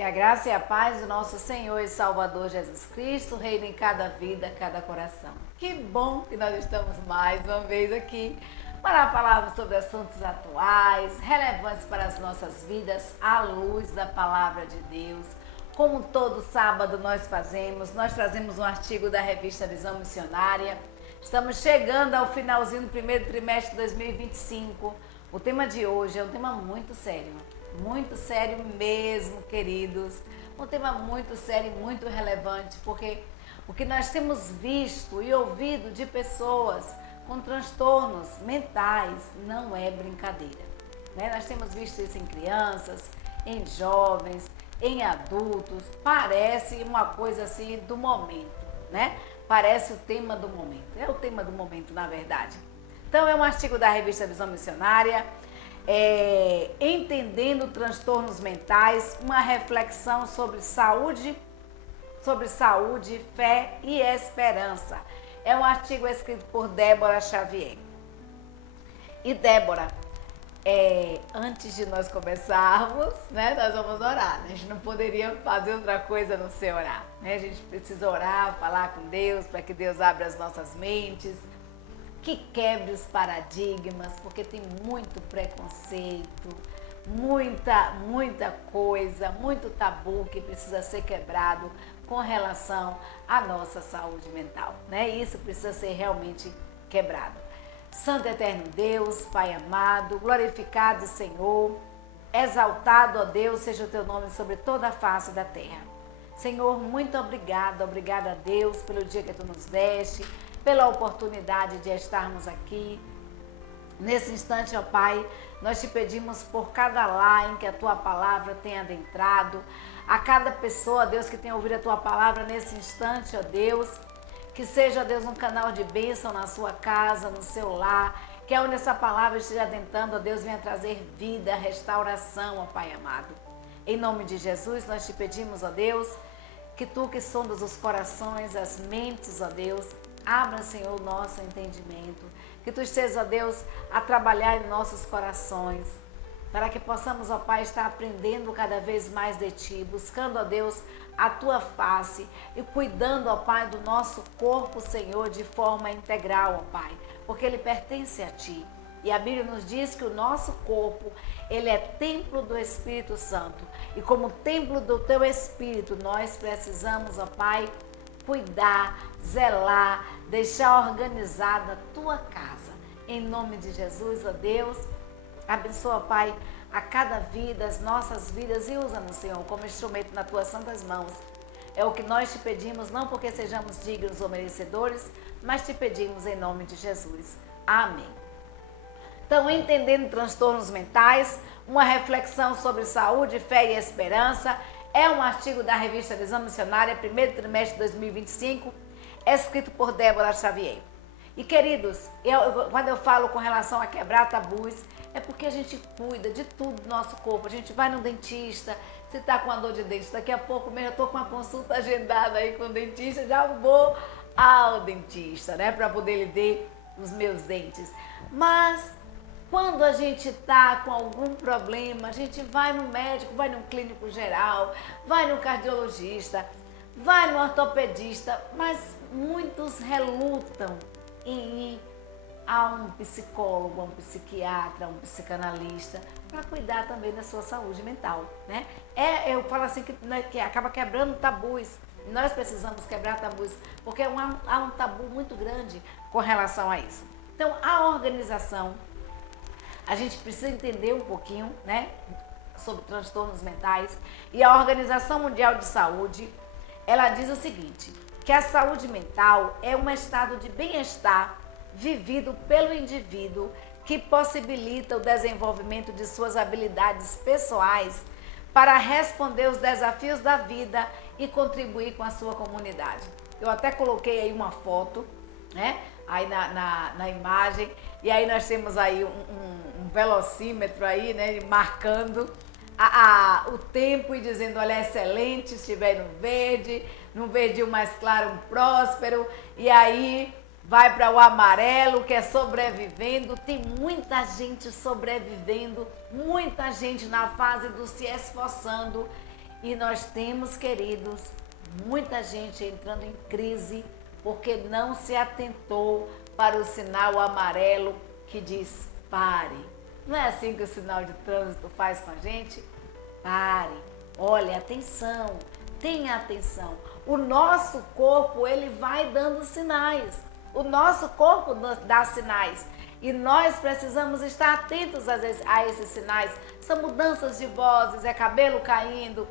Que a graça e a paz do nosso Senhor e Salvador Jesus Cristo reine em cada vida, cada coração. Que bom que nós estamos mais uma vez aqui para falarmos sobre assuntos atuais, relevantes para as nossas vidas, à luz da Palavra de Deus. Como todo sábado nós fazemos, nós trazemos um artigo da revista Visão Missionária. Estamos chegando ao finalzinho do primeiro trimestre de 2025. O tema de hoje é um tema muito sério mesmo, queridos. Um tema muito sério e muito relevante, porque o que nós temos visto e ouvido de pessoas com transtornos mentais não é brincadeira, né? Nós temos visto isso em crianças, em jovens, em adultos. Parece uma coisa assim do momento, né? Parece o tema do momento. É o tema do momento, na verdade. Então, é um artigo da revista Visão Missionária, Entendendo transtornos mentais, uma reflexão sobre saúde, fé e esperança. É um artigo escrito por Débora Xavier. E Débora, antes de nós começarmos, né, nós vamos orar. A gente não poderia fazer outra coisa não ser orar, né? A gente precisa orar, falar com Deus, para que Deus abra as nossas mentes, que quebre os paradigmas, porque tem muito preconceito, muita coisa, muito tabu que precisa ser quebrado com relação à nossa saúde mental, né? Isso precisa ser realmente quebrado. Santo Eterno Deus, Pai amado, glorificado Senhor, exaltado, ó Deus, seja o teu nome sobre toda a face da terra. Senhor, muito obrigada a Deus pelo dia que tu nos deste, pela oportunidade de estarmos aqui. Nesse instante, ó Pai, nós te pedimos por cada lar em que a tua palavra tenha adentrado, a cada pessoa, Deus, que tenha ouvido a tua palavra nesse instante, ó Deus, que seja, Deus, um canal de bênção na sua casa, no seu lar, que onde essa palavra esteja adentrando, ó Deus, venha trazer vida, restauração, ó Pai amado. Em nome de Jesus, nós te pedimos, ó Deus, que tu que sondas os corações, as mentes, ó Deus, abra, Senhor, o nosso entendimento. Que tu estejas, ó Deus, a trabalhar em nossos corações, para que possamos, ó Pai, estar aprendendo cada vez mais de Ti, buscando, ó Deus, a Tua face e cuidando, ó Pai, do nosso corpo, Senhor, de forma integral, ó Pai, porque ele pertence a Ti. E a Bíblia nos diz que o nosso corpo, ele é templo do Espírito Santo. E como templo do Teu Espírito, nós precisamos, ó Pai, cuidar, zelar, deixar organizada a tua casa. Em nome de Jesus, ó Deus, abençoa, Pai, a cada vida, as nossas vidas e usa-nos, Senhor, como instrumento nas tuas santas mãos. É o que nós te pedimos, não porque sejamos dignos ou merecedores, mas te pedimos em nome de Jesus. Amém. Então, entendendo transtornos mentais, uma reflexão sobre saúde, fé e esperança. É um artigo da revista Visão Missionária, primeiro trimestre de 2025, escrito por Débora Xavier. E, queridos, quando eu falo com relação a quebrar tabus, é porque a gente cuida de tudo do nosso corpo. A gente vai no dentista, se está com uma dor de dente, daqui a pouco mesmo eu estou com uma consulta agendada aí com o dentista, já vou ao dentista, né, para poder lhe dar os meus dentes. Mas quando a gente está com algum problema, a gente vai no médico, vai no clínico geral, vai no cardiologista, vai no ortopedista, mas muitos relutam em ir a um psicólogo, a um psiquiatra, a um psicanalista, para cuidar também da sua saúde mental, né? Eu falo assim que acaba quebrando tabus. Nós precisamos quebrar tabus, porque há um tabu muito grande com relação a isso. Então, a organização, a gente precisa entender um pouquinho, né, sobre transtornos mentais. E a Organização Mundial de Saúde, ela diz o seguinte, que a saúde mental é um estado de bem-estar vivido pelo indivíduo que possibilita o desenvolvimento de suas habilidades pessoais para responder os desafios da vida e contribuir com a sua comunidade. Eu até coloquei aí uma foto, né, aí na imagem, e aí nós temos aí um velocímetro aí, né, marcando o tempo e dizendo, olha, excelente, estiver no verde o mais claro, um próspero, e aí vai para o amarelo, que é sobrevivendo. Tem muita gente sobrevivendo, muita gente na fase do se esforçando E nós temos, queridos, muita gente entrando em crise porque não se atentou para o sinal amarelo que diz pare. Não é assim que o sinal de trânsito faz com a gente? Pare, olhe, atenção, tenha atenção. O nosso corpo, ele vai dando sinais. O nosso corpo dá sinais. E nós precisamos estar atentos a esses sinais. São mudanças de vozes, é cabelo caindo,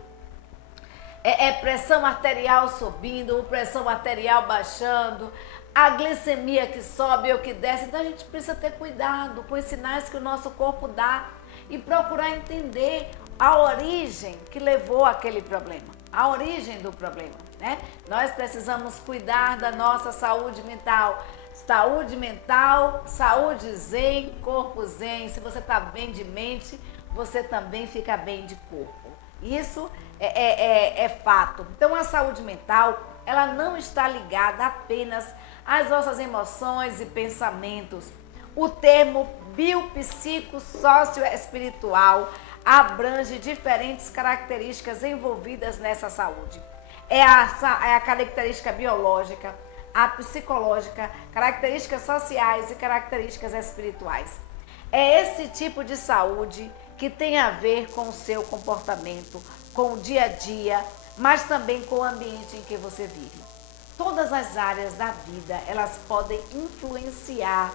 é pressão arterial subindo, pressão arterial baixando, a glicemia que sobe ou que desce. Então a gente precisa ter cuidado com os sinais que o nosso corpo dá e procurar entender a origem que levou àquele problema, a origem do problema, né? Nós precisamos cuidar da nossa saúde mental. Saúde mental, saúde zen, corpo zen. Se você está bem de mente, você também fica bem de corpo. Isso é fato. Então, a saúde mental, ela não está ligada apenas às nossas emoções e pensamentos. O termo biopsicossocioespiritual abrange diferentes características envolvidas nessa saúde. É a característica biológica, a psicológica, características sociais e características espirituais. É esse tipo de saúde que tem a ver com o seu comportamento, com o dia a dia, mas também com o ambiente em que você vive. Todas as áreas da vida, elas podem influenciar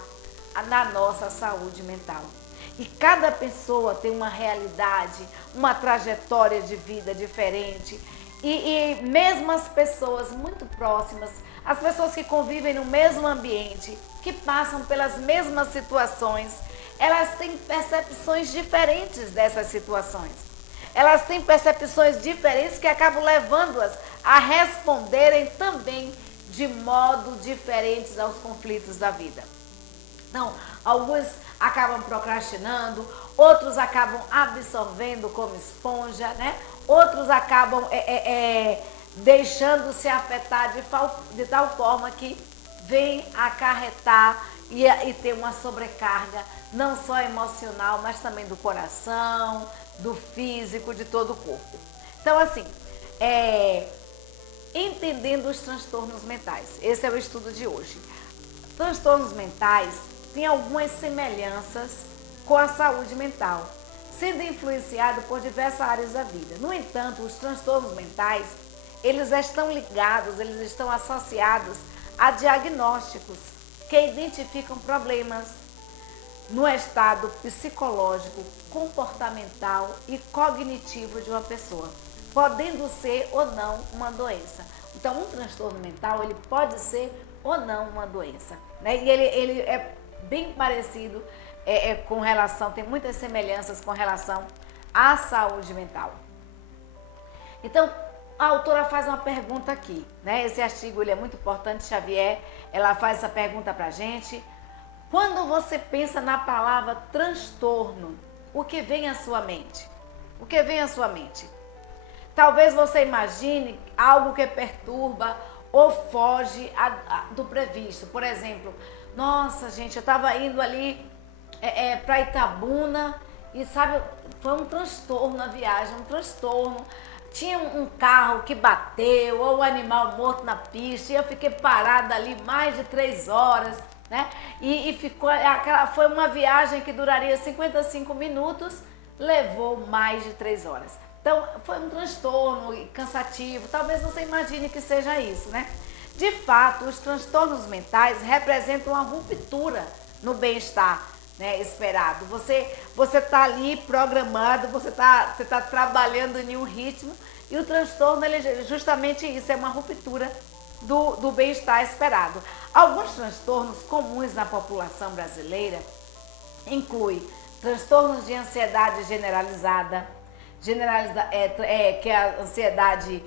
na nossa saúde mental. E cada pessoa tem uma realidade, uma trajetória de vida diferente. E mesmo as pessoas muito próximas, as pessoas que convivem no mesmo ambiente, que passam pelas mesmas situações, elas têm percepções diferentes dessas situações. Elas têm percepções diferentes que acabam levando-as a responderem também de modo diferentes aos conflitos da vida. Então, alguns acabam procrastinando, outros acabam absorvendo como esponja, né? Outros acabam deixando-se afetar de tal forma que vem acarretar e ter uma sobrecarga, não só emocional, mas também do coração, do físico, de todo o corpo. Então, assim, entendendo os transtornos mentais, esse é o estudo de hoje. Transtornos mentais têm algumas semelhanças com a saúde mental, sendo influenciado por diversas áreas da vida. No entanto, os transtornos mentais, eles estão ligados, eles estão associados a diagnósticos que identificam problemas no estado psicológico, comportamental e cognitivo de uma pessoa, podendo ser ou não uma doença. Então, um transtorno mental, ele pode ser ou não uma doença, né? E ele é bem parecido com relação, tem muitas semelhanças com relação à saúde mental. Então, a autora faz uma pergunta aqui, né? Esse artigo ele é muito importante, Xavier, ela faz essa pergunta pra gente. Quando você pensa na palavra transtorno, o que vem à sua mente? O que vem à sua mente? Talvez você imagine algo que perturba ou foge do previsto. Por exemplo, nossa gente, eu estava indo ali para Itabuna e sabe, foi um transtorno a viagem, um transtorno. Tinha um carro que bateu ou um animal morto na pista e eu fiquei parada ali mais de 3 horas, né? E foi uma viagem que duraria 55 minutos, levou mais de 3 horas. Então, foi um transtorno cansativo, talvez você imagine que seja isso, né? De fato, os transtornos mentais representam uma ruptura no bem-estar, né, esperado. Você está ali programado, você tá trabalhando em um ritmo e o transtorno, ele é justamente isso, é uma ruptura do bem-estar esperado. Alguns transtornos comuns na população brasileira incluem transtornos de ansiedade generalizada, que é a ansiedade,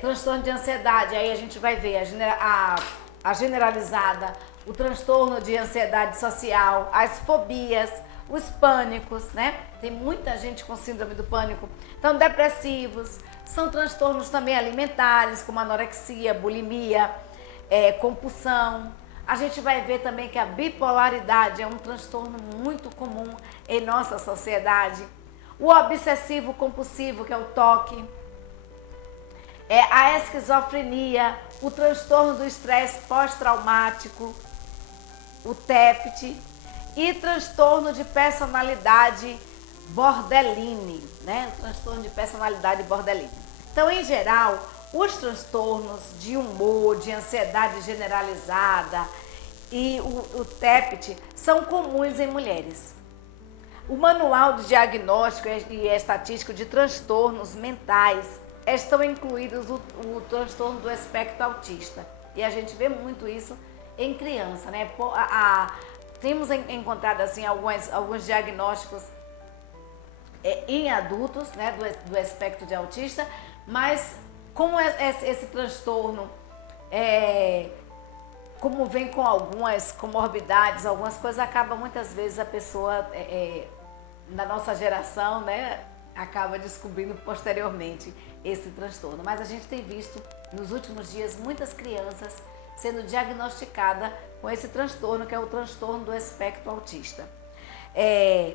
transtorno de ansiedade, aí a gente vai ver a generalizada, o transtorno de ansiedade social, as fobias, os pânicos, né? Tem muita gente com síndrome do pânico. Então, depressivos, são transtornos também alimentares, como anorexia, bulimia, compulsão. A gente vai ver também que a bipolaridade é um transtorno muito comum em nossa sociedade. O obsessivo compulsivo, que é o TOC, a esquizofrenia, o transtorno do estresse pós-traumático, o TEPT, e transtorno de personalidade borderline, né? O transtorno de personalidade borderline. Então, em geral, os transtornos de humor, de ansiedade generalizada e o TEPT são comuns em mulheres. O Manual de Diagnóstico e Estatístico de Transtornos Mentais estão incluídos o transtorno do espectro autista. E a gente vê muito isso em criança, né? Temos encontrado assim alguns diagnósticos em adultos, né, do espectro de autista, mas como esse transtorno como vem com algumas comorbidades, algumas coisas, acaba muitas vezes a pessoa na nossa geração, né, acaba descobrindo posteriormente esse transtorno. Mas a gente tem visto nos últimos dias muitas crianças sendo diagnosticadas com esse transtorno, que é o transtorno do espectro autista.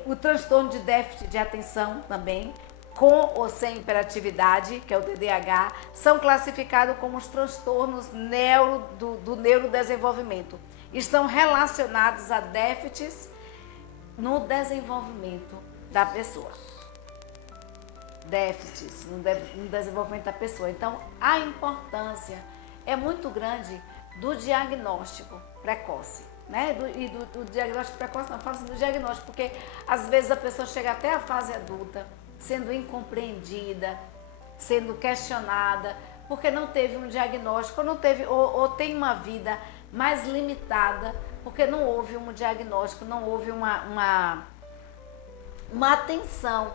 O transtorno de déficit de atenção também, com ou sem hiperatividade, que é o TDAH, são classificados como os transtornos do neurodesenvolvimento. Estão relacionados a déficits no desenvolvimento da pessoa. Déficits no desenvolvimento da pessoa. Então, a importância é muito grande do diagnóstico precoce, né? Do diagnóstico precoce, não, falo assim do diagnóstico, porque às vezes a pessoa chega até a fase adulta sendo incompreendida, sendo questionada, porque não teve um diagnóstico, ou tem uma vida mais limitada, porque não houve um diagnóstico, não houve uma atenção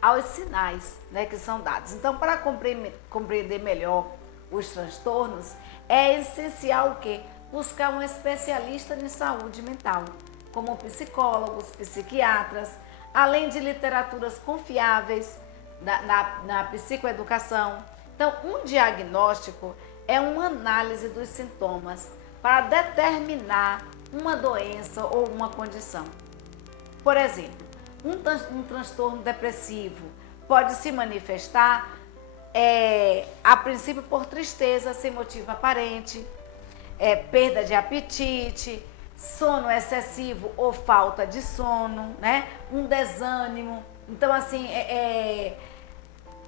aos sinais, né, que são dados. Então, para compreender melhor os transtornos, é essencial o quê? Buscar um especialista em saúde mental, como psicólogos, psiquiatras, além de literaturas confiáveis na psicoeducação. Então, um diagnóstico é uma análise dos sintomas para determinar uma doença ou uma condição. Por exemplo, um transtorno depressivo pode se manifestar a princípio por tristeza sem motivo aparente, perda de apetite, sono excessivo ou falta de sono, né? Um desânimo. Então, assim,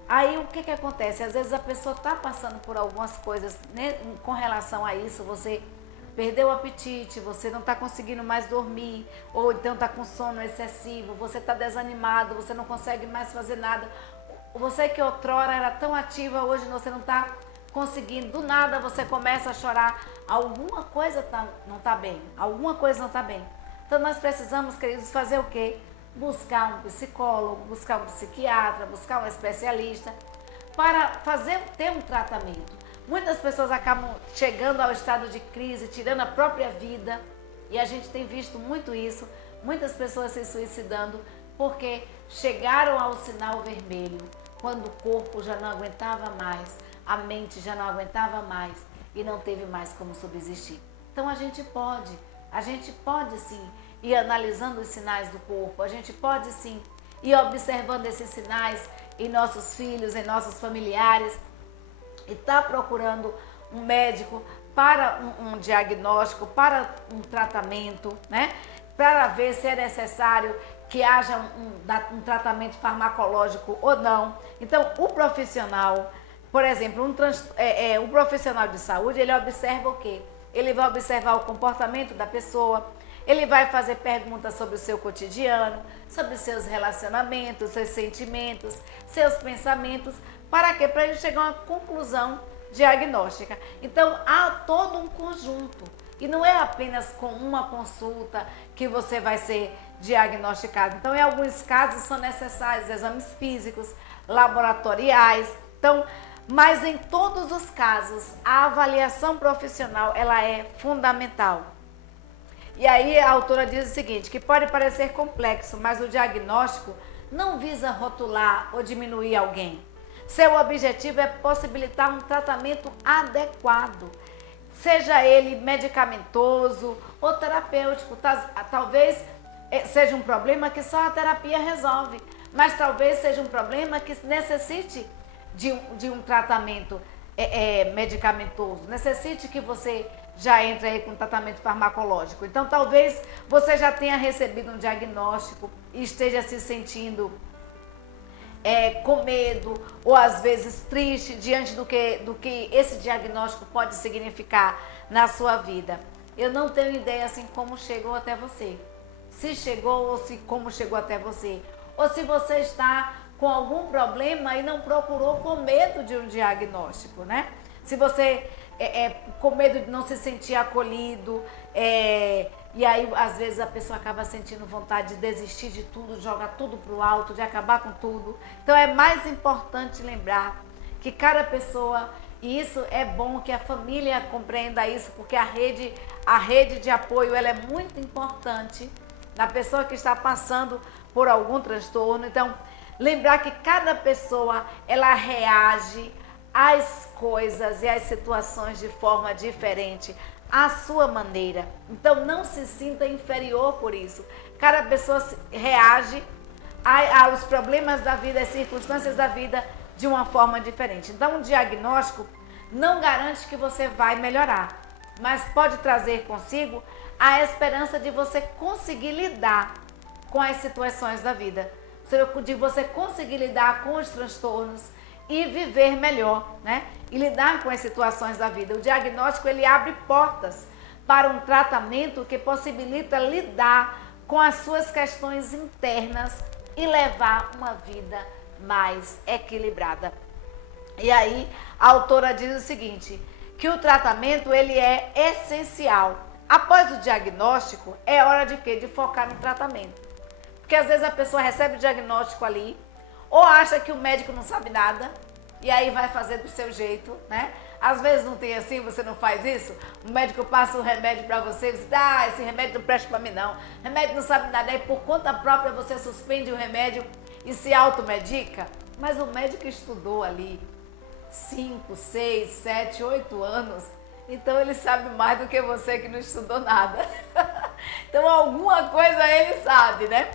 aí o que acontece? Às vezes a pessoa está passando por algumas coisas, né, com relação a isso. Você perdeu o apetite, você não está conseguindo mais dormir, ou então está com sono excessivo, você está desanimado, você não consegue mais fazer nada. Você que outrora era tão ativa, hoje você não está conseguindo, do nada você começa a chorar. Alguma coisa não está bem, alguma coisa não está bem. Então nós precisamos, queridos, fazer o quê? Buscar um psicólogo, buscar um psiquiatra, buscar um especialista para ter um tratamento. Muitas pessoas acabam chegando ao estado de crise, tirando a própria vida, e a gente tem visto muito isso, muitas pessoas se suicidando porque chegaram ao sinal vermelho, quando o corpo já não aguentava mais, a mente já não aguentava mais e não teve mais como subsistir. Então a gente pode sim ir analisando os sinais do corpo, a gente pode sim ir observando esses sinais em nossos filhos, em nossos familiares, e tá procurando um médico para um diagnóstico, para um tratamento, né? Para ver se é necessário que haja um tratamento farmacológico ou não. Então, o profissional, por exemplo, o profissional de saúde, ele observa o quê? Ele vai observar o comportamento da pessoa, ele vai fazer perguntas sobre o seu cotidiano, sobre seus relacionamentos, seus sentimentos, seus pensamentos. Para quê? Para ele chegar a uma conclusão diagnóstica. Então, há todo um conjunto. E não é apenas com uma consulta que você vai ser diagnosticado. Então, em alguns casos, são necessários exames físicos, laboratoriais. Então, mas em todos os casos, a avaliação profissional, ela é fundamental. E aí a autora diz o seguinte, que pode parecer complexo, mas o diagnóstico não visa rotular ou diminuir alguém. Seu objetivo é possibilitar um tratamento adequado, seja ele medicamentoso ou terapêutico. Talvez seja um problema que só a terapia resolve, mas talvez seja um problema que necessite de um tratamento medicamentoso, necessite que você já entre aí com tratamento farmacológico. Então, talvez você já tenha recebido um diagnóstico e esteja se sentindo com medo ou às vezes triste diante do que esse diagnóstico pode significar na sua vida. Eu não tenho ideia assim como chegou até você. Se chegou ou se como chegou até você. Ou se você está com algum problema e não procurou com medo de um diagnóstico, né? Se você com medo de não se sentir acolhido, e aí às vezes a pessoa acaba sentindo vontade de desistir de tudo, jogar tudo para o alto, de acabar com tudo. Então é mais importante lembrar que cada pessoa, e isso é bom que a família compreenda isso, porque a rede de apoio ela é muito importante na pessoa que está passando por algum transtorno. Então, lembrar que cada pessoa ela reage às coisas e às situações de forma diferente, à sua maneira. Então, não se sinta inferior por isso. Cada pessoa reage aos problemas da vida, às circunstâncias da vida de uma forma diferente. Então, um diagnóstico não garante que você vai melhorar, mas pode trazer consigo a esperança de você conseguir lidar com as situações da vida, de você conseguir lidar com os transtornos e viver melhor, né? E lidar com as situações da vida. O diagnóstico ele abre portas para um tratamento que possibilita lidar com as suas questões internas e levar uma vida mais equilibrada. E aí a autora diz o seguinte, que o tratamento ele é essencial. Após o diagnóstico, é hora de quê? De focar no tratamento. Porque às vezes a pessoa recebe o diagnóstico ali, ou acha que o médico não sabe nada, e aí vai fazer do seu jeito, né? Às vezes não tem assim, você não faz isso, o médico passa um remédio para você, você diz, esse remédio não presta para mim não, o remédio não sabe nada, aí por conta própria você suspende o remédio e se automedica, mas o médico estudou ali 5, 6, 7, 8 anos, então ele sabe mais do que você que não estudou nada. Então alguma coisa ele sabe, né?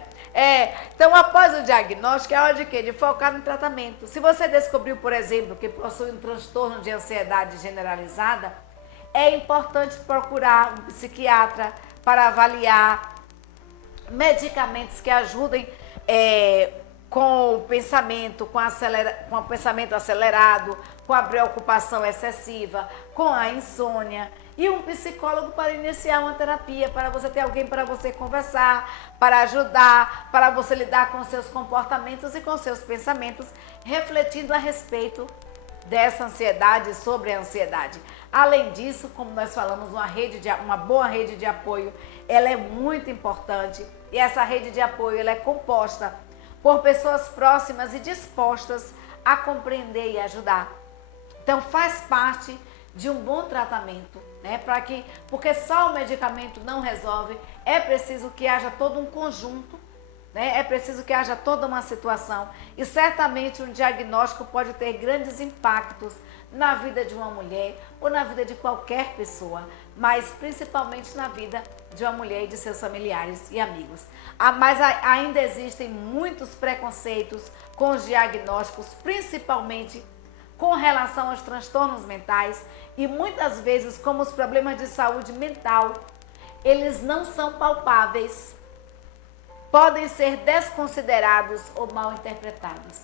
Então após o diagnóstico é hora de quê? De focar no tratamento. Se você descobriu, por exemplo, que possui um transtorno de ansiedade generalizada, é importante procurar um psiquiatra para avaliar medicamentos que ajudem com o pensamento, com o pensamento acelerado, com a preocupação excessiva, com a insônia. E um psicólogo para iniciar uma terapia, para você ter alguém para você conversar, para ajudar, para você lidar com seus comportamentos e com seus pensamentos, refletindo a respeito dessa ansiedade, sobre a ansiedade. Além disso, como nós falamos, uma boa rede de apoio, ela é muito importante. E essa rede de apoio ela é composta por pessoas próximas e dispostas a compreender e ajudar. Então faz parte de um bom tratamento, né? Porque só o medicamento não resolve, é preciso que haja todo um conjunto, né? É preciso que haja toda uma situação e certamente um diagnóstico pode ter grandes impactos na vida de uma mulher ou na vida de qualquer pessoa, mas principalmente na vida de uma mulher e de seus familiares e amigos. Mas ainda existem muitos preconceitos com os diagnósticos, principalmente com relação aos transtornos mentais e muitas vezes como os problemas de saúde mental, eles não são palpáveis, podem ser desconsiderados ou mal interpretados.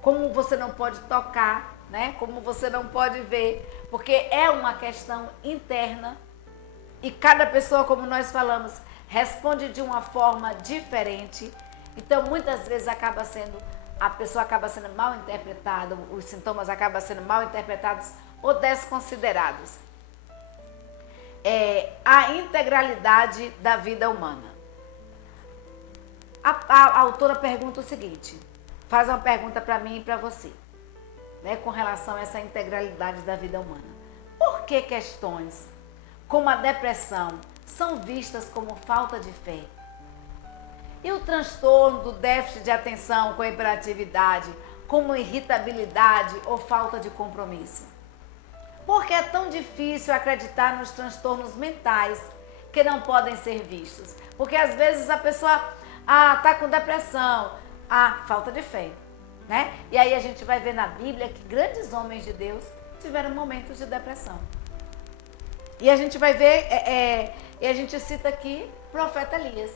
Como você não pode tocar, né? Como você não pode ver, porque é uma questão interna e cada pessoa, como nós falamos, responde de uma forma diferente. Então, muitas vezes a pessoa acaba sendo mal interpretada, os sintomas acabam sendo mal interpretados ou desconsiderados. A integralidade da vida humana. A autora pergunta o seguinte, faz uma pergunta para mim e para você, né, com relação a essa integralidade da vida humana. Por que questões como a depressão são vistas como falta de fé? E o transtorno do déficit de atenção com hiperatividade como irritabilidade ou falta de compromisso? Por que é tão difícil acreditar nos transtornos mentais que não podem ser vistos? Porque às vezes a pessoa está com depressão, falta de fé. né? E aí a gente vai ver na Bíblia que grandes homens de Deus tiveram momentos de depressão. E a gente vai ver, e a gente cita aqui o profeta Elias,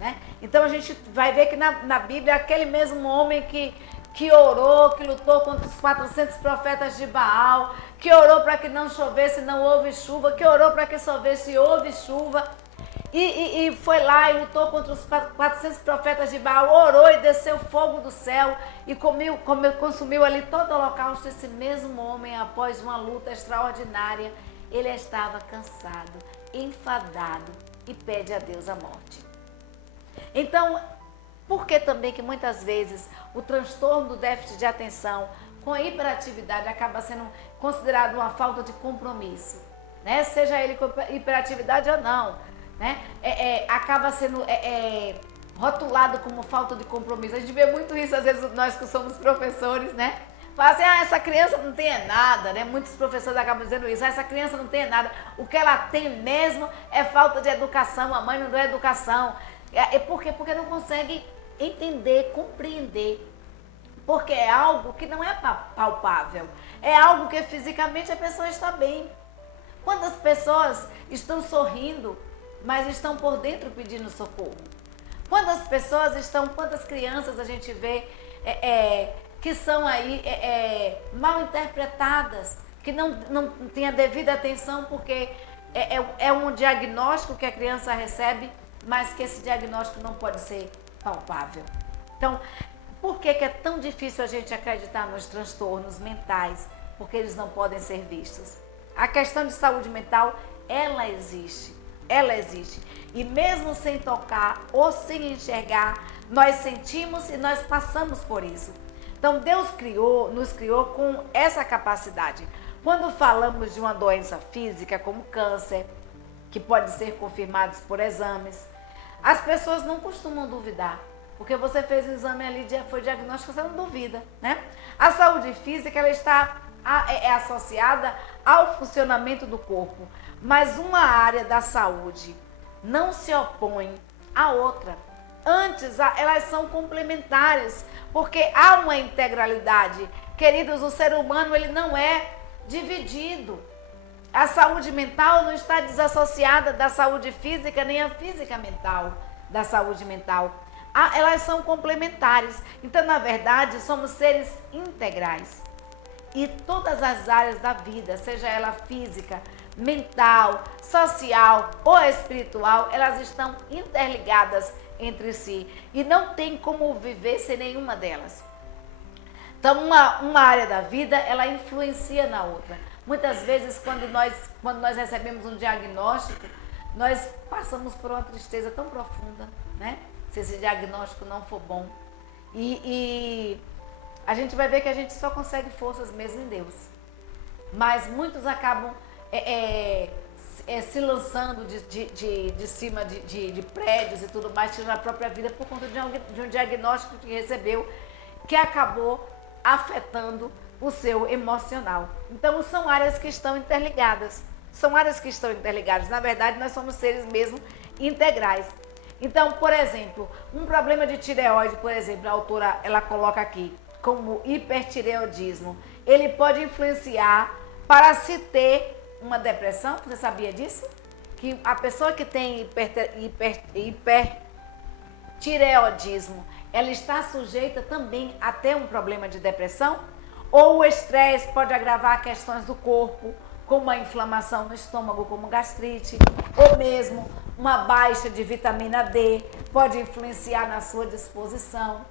né? Então a gente vai ver que na Bíblia aquele mesmo homem que orou, que lutou contra os 400 profetas de Baal, que orou para que não chovesse, não houve chuva, que orou para que chovesse, houve chuva, e foi lá e lutou contra os 400 profetas de Baal, orou e desceu fogo do céu e consumiu ali todo o holocausto. Esse mesmo homem, após uma luta extraordinária, ele estava cansado, enfadado e pede a Deus a morte. Então, por que também que muitas vezes o transtorno do déficit de atenção com a hiperatividade acaba sendo considerado uma falta de compromisso, né? Seja ele com hiperatividade ou não, né? Acaba sendo rotulado como falta de compromisso. A gente vê muito isso, às vezes, nós que somos professores, né? Fala assim, essa criança não tem nada, né? Muitos professores acabam dizendo isso, essa criança não tem nada. O que ela tem mesmo é falta de educação, a mãe não dá educação. Por quê? Porque não consegue entender, compreender. Porque é algo que não é palpável. É algo que fisicamente a pessoa está bem. Quantas pessoas estão sorrindo, mas estão por dentro pedindo socorro? Quantas crianças a gente vê que são aí mal interpretadas, que não têm a devida atenção, porque é um diagnóstico que a criança recebe, mas que esse diagnóstico não pode ser palpável. Então, por que é tão difícil a gente acreditar nos transtornos mentais? Porque eles não podem ser vistos. A questão de saúde mental, ela existe. E mesmo sem tocar ou sem enxergar, nós sentimos e nós passamos por isso. Então, Deus nos criou com essa capacidade. Quando falamos de uma doença física como câncer, que pode ser confirmado por exames, as pessoas não costumam duvidar, porque você fez o exame ali, foi diagnóstico, você não duvida, né? A saúde física, ela está associada ao funcionamento do corpo, mas uma área da saúde não se opõe à outra. Antes, elas são complementares, porque há uma integralidade. Queridos, o ser humano, ele não é dividido. A saúde mental não está desassociada da saúde física, nem a física mental da saúde mental. Elas são complementares. Então, na verdade, somos seres integrais. E todas as áreas da vida, seja ela física, mental, social ou espiritual, elas estão interligadas entre si. E não tem como viver sem nenhuma delas. Então, uma área da vida, ela influencia na outra. Muitas vezes, quando nós recebemos um diagnóstico, nós passamos por uma tristeza tão profunda, né? Se esse diagnóstico não for bom. E a gente vai ver que a gente só consegue forças mesmo em Deus. Mas muitos acabam se lançando de cima de prédios e tudo mais, tirando a própria vida por conta de um diagnóstico que recebeu, que acabou afetando o seu emocional. Então, são áreas que estão interligadas. Na verdade, nós somos seres mesmo integrais. Então, por exemplo, um problema de tireoide, por exemplo, a autora, ela coloca aqui, como hipertireoidismo, ele pode influenciar para se ter uma depressão. Você sabia disso? Que a pessoa que tem hipertireoidismo, ela está sujeita também a ter um problema de depressão? Ou o estresse pode agravar questões do corpo, como a inflamação no estômago, como gastrite, ou mesmo uma baixa de vitamina D, pode influenciar na sua disposição.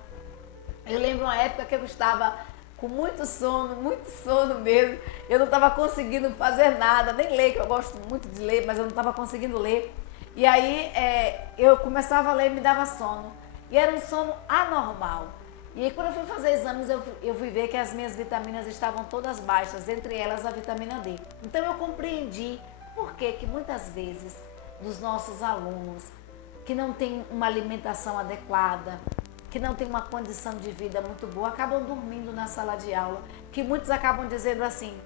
Eu lembro uma época que eu estava com muito sono mesmo, eu não estava conseguindo fazer nada, nem ler, que eu gosto muito de ler, mas eu não estava conseguindo ler. E aí eu começava a ler e me dava sono, e era um sono anormal. E aí, quando eu fui fazer exames, eu fui ver que as minhas vitaminas estavam todas baixas, entre elas a vitamina D. Então eu compreendi por que muitas vezes dos nossos alunos que não têm uma alimentação adequada, que não têm uma condição de vida muito boa, acabam dormindo na sala de aula, que muitos acabam dizendo assim,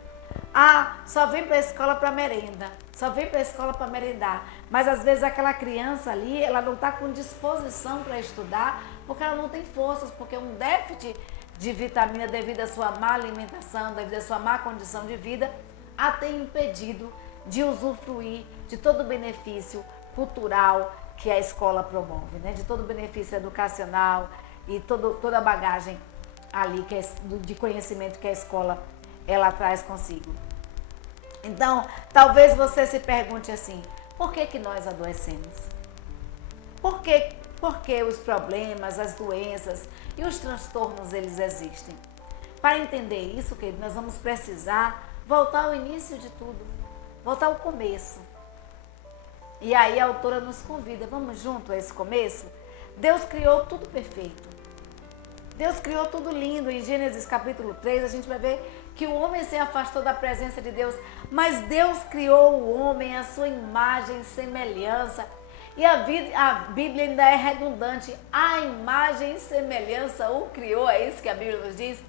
só vem para a escola para merenda, só vem para a escola para merendar. Mas às vezes aquela criança ali, ela não está com disposição para estudar, porque ela não tem forças, porque um déficit de vitamina devido à sua má alimentação, devido à sua má condição de vida, a tem impedido de usufruir de todo o benefício cultural que a escola promove, né? De todo o benefício educacional e toda a bagagem ali de conhecimento que a escola ela traz consigo. Então, talvez você se pergunte assim, por que nós adoecemos? Por que os problemas, as doenças e os transtornos eles existem? Para entender isso, querido, nós vamos precisar voltar ao início de tudo, voltar ao começo. E aí a autora nos convida, vamos junto a esse começo? Deus criou tudo perfeito. Deus criou tudo lindo. Em Gênesis capítulo 3, a gente vai ver que o homem se afastou da presença de Deus, mas Deus criou o homem à sua imagem e semelhança. E a Bíblia ainda é redundante. A imagem e semelhança o criou, é isso que a Bíblia nos diz.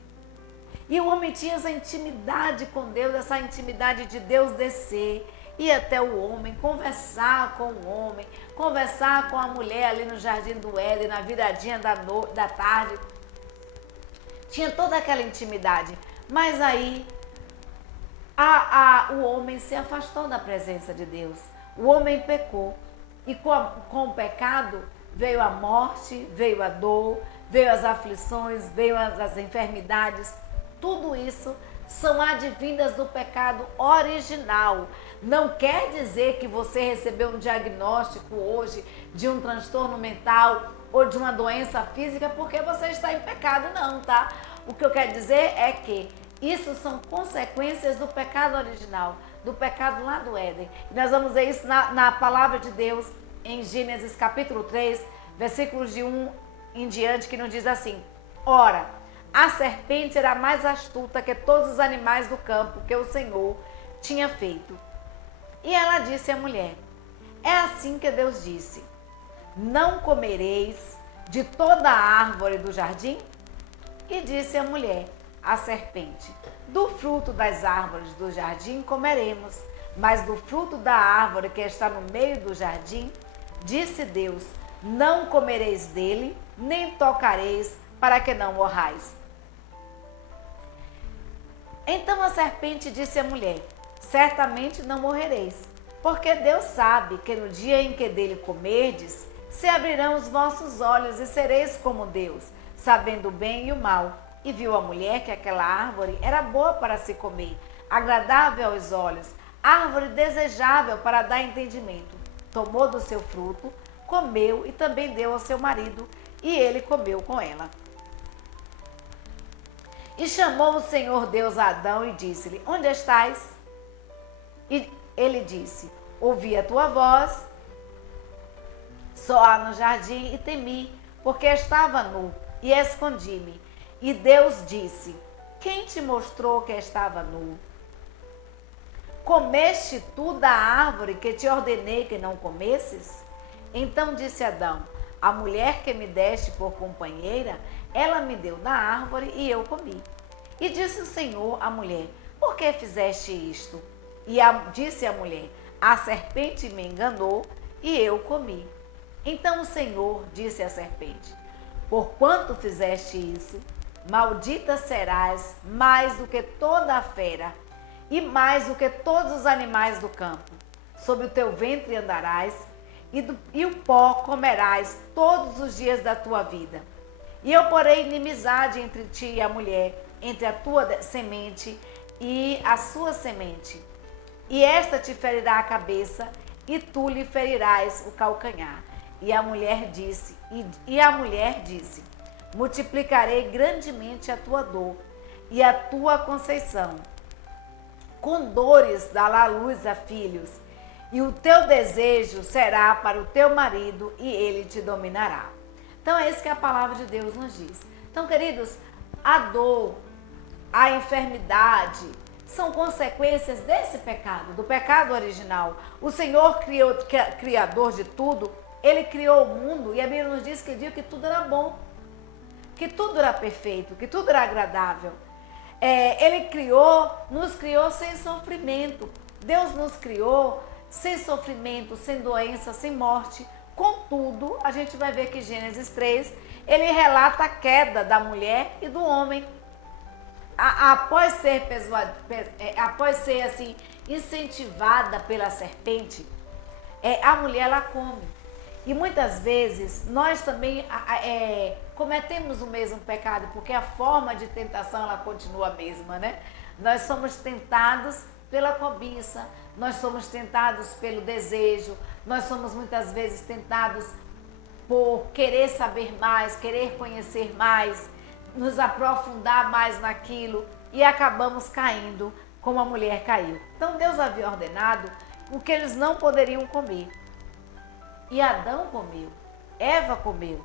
E o homem tinha essa intimidade com Deus, essa intimidade de Deus descer, ir até o homem, conversar com o homem, conversar com a mulher ali no jardim do Éden, na viradinha da tarde. Tinha toda aquela intimidade. Mas aí o homem se afastou da presença de Deus. O homem pecou. E com o pecado veio a morte, veio a dor, veio as aflições, veio as enfermidades. Tudo isso são advindas do pecado original. Não quer dizer que você recebeu um diagnóstico hoje de um transtorno mental ou de uma doença física porque você está em pecado, não, tá? O que eu quero dizer é que isso são consequências do pecado original, do pecado lá do Éden. E nós vamos ver isso na palavra de Deus em Gênesis capítulo 3, versículos de 1 em diante, que nos diz assim: Ora, a serpente era mais astuta que todos os animais do campo que o Senhor tinha feito. E ela disse à mulher: É assim que Deus disse: Não comereis de toda a árvore do jardim? E disse a mulher à serpente: Do fruto das árvores do jardim comeremos, mas do fruto da árvore que está no meio do jardim, disse Deus: Não comereis dele, nem tocareis, para que não morrais. Então a serpente disse à mulher: Certamente não morrereis, porque Deus sabe que no dia em que dele comerdes, se abrirão os vossos olhos e sereis como Deus, sabendo o bem e o mal. E viu a mulher que aquela árvore era boa para se comer, agradável aos olhos, árvore desejável para dar entendimento. Tomou do seu fruto, comeu e também deu ao seu marido, e ele comeu com ela. E chamou o Senhor Deus a Adão e disse-lhe: Onde estás? E ele disse: Ouvi a tua voz soar no jardim e temi, porque estava nu e escondi-me. E Deus disse: Quem te mostrou que estava nu? Comeste tu da árvore que te ordenei que não comesses? Então disse Adão: A mulher que me deste por companheira, ela me deu da árvore e eu comi. E disse o Senhor à mulher: Por que fizeste isto? E disse a mulher: A serpente me enganou e eu comi. Então o Senhor disse à serpente: Porquanto fizeste isso, maldita serás mais do que toda a fera e mais do que todos os animais do campo. Sobre o teu ventre andarás e o pó comerás todos os dias da tua vida. E eu porei inimizade entre ti e a mulher, entre a tua semente e a sua semente. E esta te ferirá a cabeça e tu lhe ferirás o calcanhar. E a mulher disse, multiplicarei grandemente a tua dor e a tua conceição. Com dores dará luz a filhos, e o teu desejo será para o teu marido, e ele te dominará. Então é isso que a palavra de Deus nos diz. Então, queridos, a dor, a enfermidade, são consequências desse pecado, do pecado original. O Senhor criador de tudo, Ele criou o mundo, e a Bíblia nos diz que viu que tudo era bom, que tudo era perfeito, que tudo era agradável. Ele nos criou sem sofrimento. Deus nos criou sem sofrimento, sem doença, sem morte, Contudo, a gente vai ver que Gênesis 3, ele relata a queda da mulher e do homem. Após ser assim, incentivada pela serpente, a mulher ela come. E muitas vezes nós também cometemos o mesmo pecado, porque a forma de tentação ela continua a mesma, né? Nós somos tentados pela cobiça, nós somos tentados pelo desejo, nós somos muitas vezes tentados por querer saber mais, querer conhecer mais, nos aprofundar mais naquilo e acabamos caindo como a mulher caiu. Então Deus havia ordenado o que eles não poderiam comer. E Adão comeu, Eva comeu.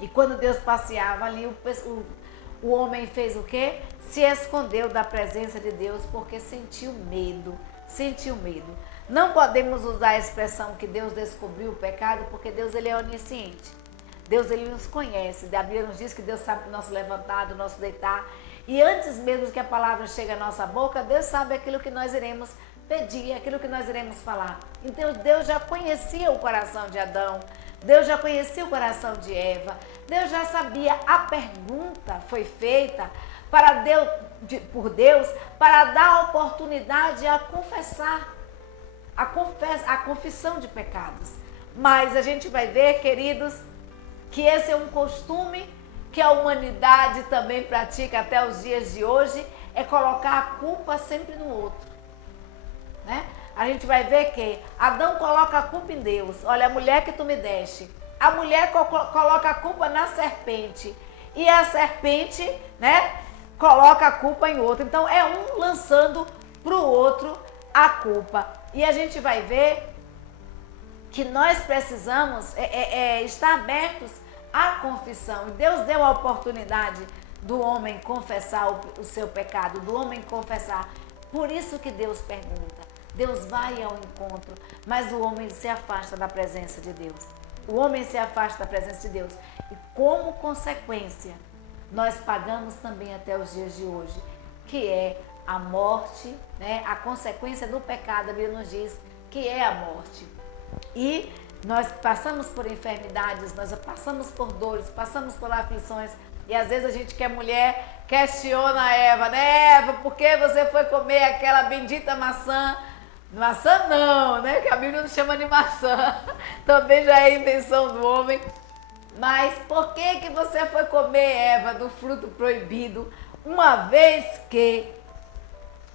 E quando Deus passeava ali, o homem fez o quê? Se escondeu da presença de Deus porque sentiu medo. Sentiu medo. Não podemos usar a expressão que Deus descobriu o pecado, porque Deus ele é onisciente. Deus ele nos conhece. A Bíblia nos diz que Deus sabe do nosso levantar, do nosso deitar. E antes mesmo que a palavra chegue à nossa boca, Deus sabe aquilo que nós iremos pedir, aquilo que nós iremos falar. Então Deus já conhecia o coração de Adão, Deus já conhecia o coração de Eva, Deus já sabia. A pergunta foi feita por Deus para dar oportunidade a confessar, a confissão de pecados. Mas a gente vai ver, queridos, que esse é um costume que a humanidade também pratica até os dias de hoje, é colocar a culpa sempre no outro. Né? A gente vai ver que Adão coloca a culpa em Deus. Olha, a mulher que tu me deste. A mulher coloca a culpa na serpente. E a serpente, né, coloca a culpa em outro. Então, é um lançando para o outro a culpa. E a gente vai ver que nós precisamos estar abertos à confissão. E Deus deu a oportunidade do homem confessar o seu pecado, do homem confessar. Por isso que Deus pergunta. Deus vai ao encontro, mas o homem se afasta da presença de Deus. O homem se afasta da presença de Deus. E como consequência, nós pagamos também até os dias de hoje, que é a morte, né? A consequência do pecado, a Bíblia nos diz que é a morte. E nós passamos por enfermidades, nós passamos por dores, passamos por aflições. E às vezes a gente que é mulher questiona a Eva, né? Eva, por que você foi comer aquela bendita maçã? Maçã não, né? Que a Bíblia não chama de maçã. Também já é invenção do homem. Mas por que você foi comer, Eva, do fruto proibido? Uma vez que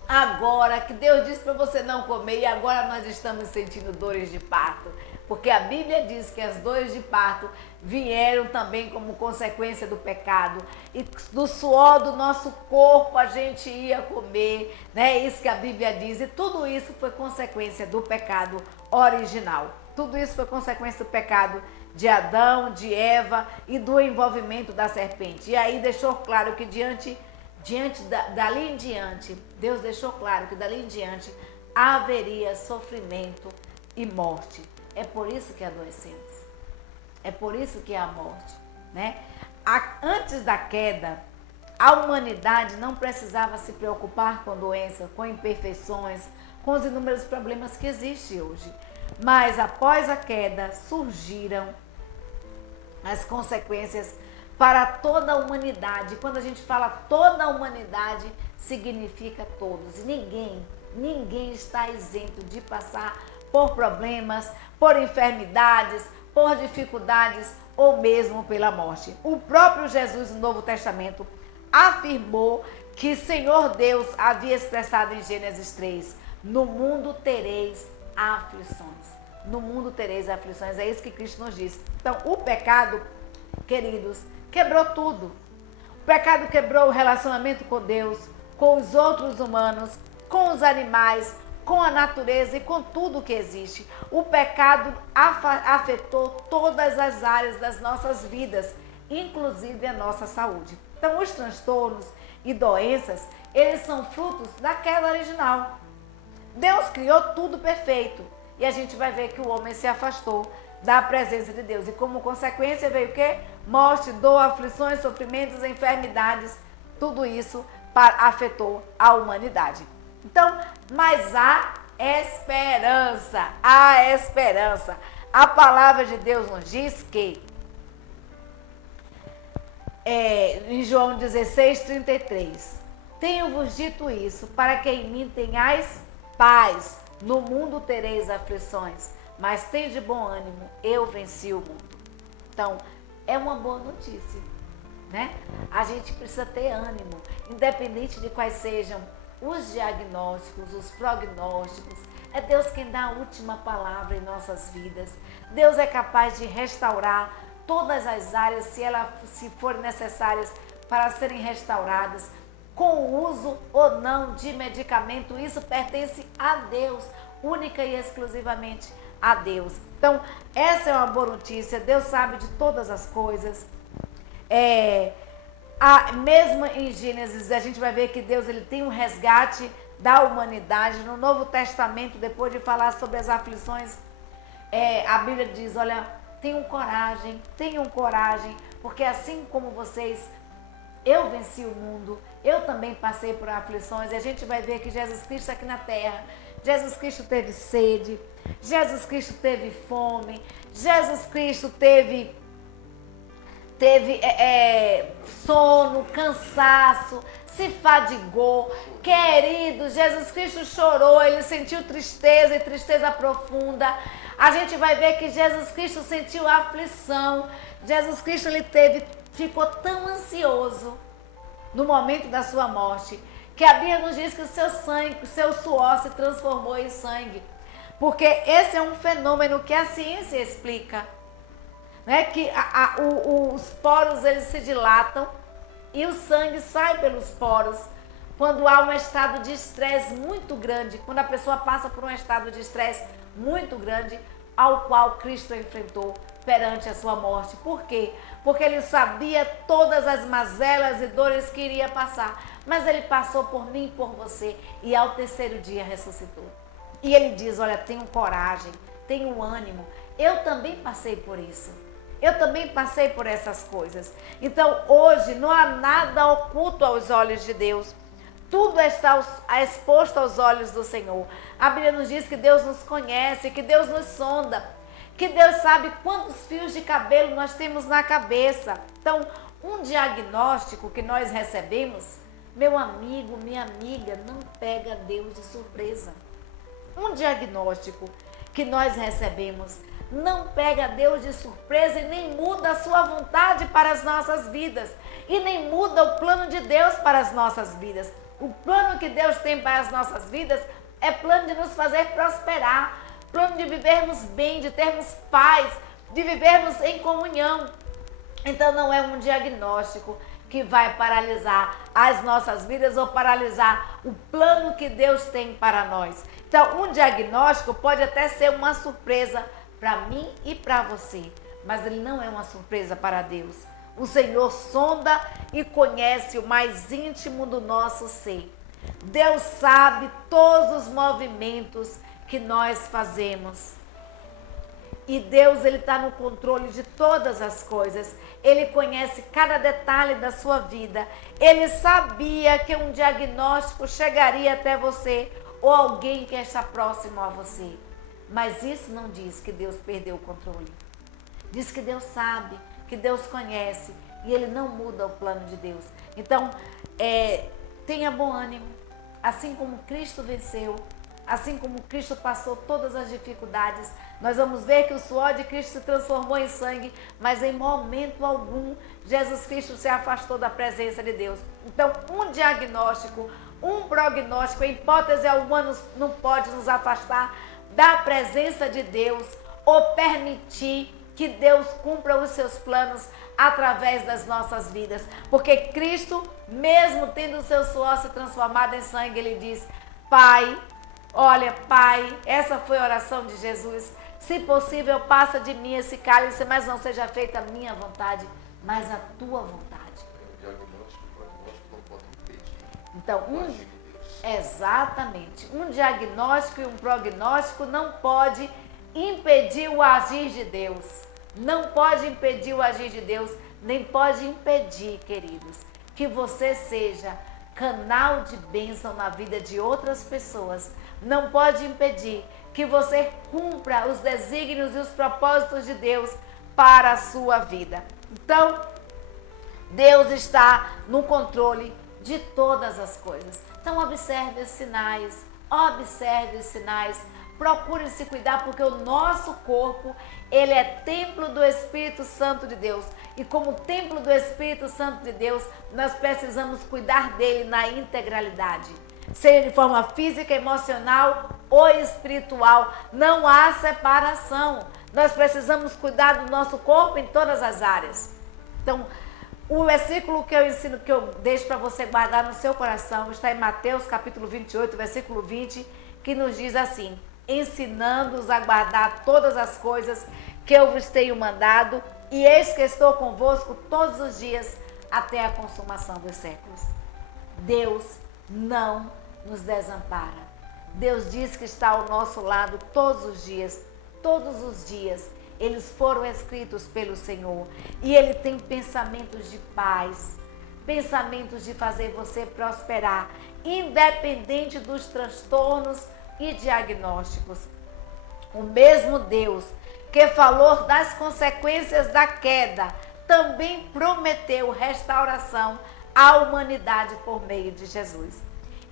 agora que Deus disse para você não comer e agora nós estamos sentindo dores de parto. Porque a Bíblia diz que as dores de parto vieram também como consequência do pecado. E do suor do nosso corpo a gente ia comer, né? Isso que a Bíblia diz. E tudo isso foi consequência do pecado original. Tudo isso foi consequência do pecado de Adão, de Eva e do envolvimento da serpente. E aí deixou claro que dali em diante, Deus deixou claro que dali em diante haveria sofrimento e morte. É por isso que adoecemos. É por isso que há morte, né? Antes da queda, a humanidade não precisava se preocupar com doença, com imperfeições, com os inúmeros problemas que existem hoje. Mas após a queda, surgiram as consequências para toda a humanidade. Quando a gente fala toda a humanidade, significa todos. Ninguém está isento de passar por problemas, por enfermidades, por dificuldades ou mesmo pela morte. O próprio Jesus no Novo Testamento afirmou que Senhor Deus havia expressado em Gênesis 3, no mundo tereis aflições. No mundo tereis aflições, é isso que Cristo nos diz. Então, o pecado, queridos, quebrou tudo. O pecado quebrou o relacionamento com Deus, com os outros humanos, com os animais, com a natureza e com tudo que existe. O pecado afetou todas as áreas das nossas vidas, inclusive a nossa saúde. Então, os transtornos e doenças, eles são frutos da queda original. Deus criou tudo perfeito e a gente vai ver que o homem se afastou da presença de Deus. E como consequência veio o quê? Morte, dor, aflições, sofrimentos, enfermidades. Tudo isso afetou a humanidade. Então, mas há esperança, há esperança. A palavra de Deus nos diz que, em João 16:33, tenho-vos dito isso, para que em mim tenhais paz. No mundo tereis aflições, mas tende bom ânimo, eu venci o mundo. Então, é uma boa notícia, né? A gente precisa ter ânimo, independente de quais sejam os diagnósticos, os prognósticos. É Deus quem dá a última palavra em nossas vidas. Deus é capaz de restaurar todas as áreas, se forem necessárias para serem restauradas, com o uso ou não de medicamento. Isso pertence a Deus, única e exclusivamente a Deus. Então, essa é uma boa notícia. Deus sabe de todas as coisas. Mesmo em Gênesis, a gente vai ver que Deus ele tem um resgate da humanidade. No Novo Testamento, depois de falar sobre as aflições, a Bíblia diz, olha, tenham coragem, porque assim como vocês, eu venci o mundo, eu também passei por aflições. E a gente vai ver que Jesus Cristo aqui na terra, Jesus Cristo teve sede, Jesus Cristo teve fome, Jesus Cristo teve sono, cansaço, se fadigou. Querido, Jesus Cristo chorou, ele sentiu tristeza e tristeza profunda. A gente vai ver que Jesus Cristo sentiu aflição. Jesus Cristo ficou tão ansioso no momento da sua morte, que a Bíblia nos diz que o seu sangue, o seu suor se transformou em sangue. Porque esse é um fenômeno que a ciência explica, né? Que os poros eles se dilatam e o sangue sai pelos poros quando há um estado de estresse muito grande, quando a pessoa passa por um estado de estresse muito grande, ao qual Cristo enfrentou perante a sua morte. Por quê? Porque ele sabia todas as mazelas e dores que iria passar, mas ele passou por mim e por você, e ao terceiro dia ressuscitou. E ele diz, olha, tenham coragem, tenham ânimo, eu também passei por isso. Eu também passei por essas coisas. Então, hoje, não há nada oculto aos olhos de Deus. Tudo está exposto aos olhos do Senhor. A Bíblia nos diz que Deus nos conhece, que Deus nos sonda, que Deus sabe quantos fios de cabelo nós temos na cabeça. Então, um diagnóstico que nós recebemos, meu amigo, minha amiga, não pega Deus de surpresa. Um diagnóstico que nós recebemos não pega Deus de surpresa e nem muda a sua vontade para as nossas vidas. E nem muda o plano de Deus para as nossas vidas. O plano que Deus tem para as nossas vidas é plano de nos fazer prosperar, plano de vivermos bem, de termos paz, de vivermos em comunhão. Então não é um diagnóstico que vai paralisar as nossas vidas ou paralisar o plano que Deus tem para nós. Então um diagnóstico pode até ser uma surpresa para mim e para você, mas ele não é uma surpresa para Deus. O Senhor sonda e conhece o mais íntimo do nosso ser. Deus sabe todos os movimentos que nós fazemos. E Deus, ele está no controle de todas as coisas. Ele conhece cada detalhe da sua vida. Ele sabia que um diagnóstico chegaria até você ou alguém que está próximo a você. Mas isso não diz que Deus perdeu o controle. Diz que Deus sabe, que Deus conhece e ele não muda o plano de Deus. Então, tenha bom ânimo. Assim como Cristo venceu, assim como Cristo passou todas as dificuldades, nós vamos ver que o suor de Cristo se transformou em sangue, mas em momento algum Jesus Cristo se afastou da presença de Deus. Então, um diagnóstico, um prognóstico, em hipótese alguma, não pode nos afastar da presença de Deus ou permitir que Deus cumpra os seus planos através das nossas vidas. Porque Cristo, mesmo tendo o seu suor se transformado em sangue, ele diz, Pai, olha, Pai, essa foi a oração de Jesus. Se possível, passa de mim esse cálice, mas não seja feita a minha vontade, mas a tua vontade. O diagnóstico e o prognóstico não podem impedir. Então, o agir de Deus. Exatamente. Um diagnóstico e um prognóstico não pode impedir o agir de Deus. Não pode impedir o agir de Deus, nem pode impedir, queridos, que você seja canal de bênção na vida de outras pessoas, não pode impedir que você cumpra os desígnios e os propósitos de Deus para a sua vida. Então, Deus está no controle de todas as coisas. Então, observe os sinais, procure se cuidar, porque o nosso corpo, ele é templo do Espírito Santo de Deus. E como templo do Espírito Santo de Deus, nós precisamos cuidar dele na integralidade. Seja de forma física, emocional ou espiritual, não há separação. Nós precisamos cuidar do nosso corpo em todas as áreas. Então, o versículo que eu ensino, que eu deixo para você guardar no seu coração, está em Mateus capítulo 28, versículo 20, que nos diz assim: ensinando-os a guardar todas as coisas que eu vos tenho mandado, e eis que estou convosco todos os dias até a consumação dos séculos. Deus não nos desampara. Deus diz que está ao nosso lado todos os dias. Todos os dias eles foram escritos pelo Senhor. E Ele tem pensamentos de paz, pensamentos de fazer você prosperar, independente dos transtornos e diagnósticos. O mesmo Deus que falou das consequências da queda, também prometeu restauração à humanidade por meio de Jesus.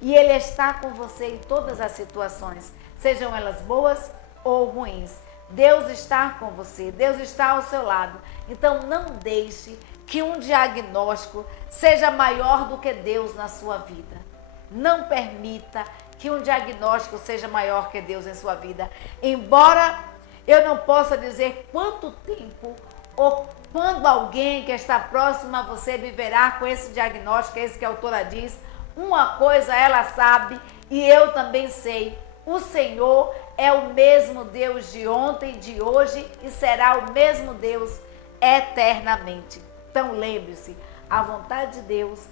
E Ele está com você em todas as situações, sejam elas boas ou ruins. Deus está com você, Deus está ao seu lado. Então não deixe que um diagnóstico seja maior do que Deus na sua vida. Não permita que um diagnóstico seja maior que Deus em sua vida. Embora eu não possa dizer quanto tempo ou quando alguém que está próximo a você viverá com esse diagnóstico, é isso que a autora diz. Uma coisa ela sabe e eu também sei: o Senhor é o mesmo Deus de ontem, de hoje e será o mesmo Deus eternamente. Então lembre-se, a vontade de Deus,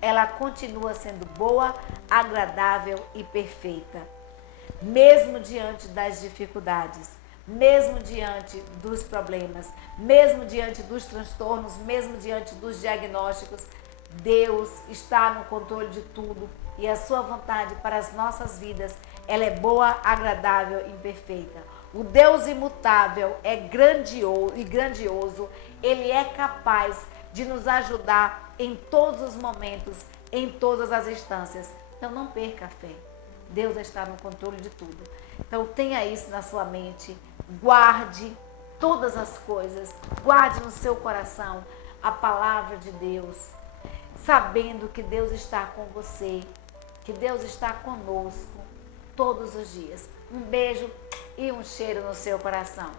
ela continua sendo boa, agradável e perfeita. Mesmo diante das dificuldades, mesmo diante dos problemas, mesmo diante dos transtornos, mesmo diante dos diagnósticos, Deus está no controle de tudo e a sua vontade para as nossas vidas, ela é boa, agradável e perfeita. O Deus imutável é grandioso, Ele é capaz de nos ajudar em todos os momentos, em todas as instâncias. Então não perca a fé. Deus está no controle de tudo. Então tenha isso na sua mente, guarde todas as coisas, guarde no seu coração a palavra de Deus, sabendo que Deus está com você, que Deus está conosco todos os dias. Um beijo e um cheiro no seu coração.